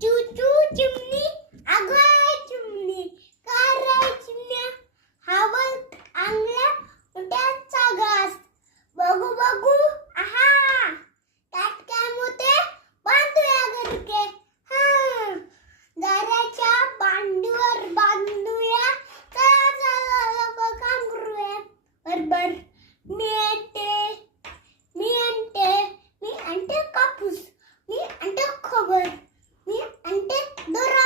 चू चू चिमणी अगं चिमणी काय रे चिमण्या हवं चांगल्या मोठ्याचा घास बघू बघू आहा त्यात काय मोठे बांधूया घरके हा दाराच्या बांधीवर बांधूया चला चला लोक काम करूया बरोबर मी आणते कापूस मी आणते खबर मी आणते दोरा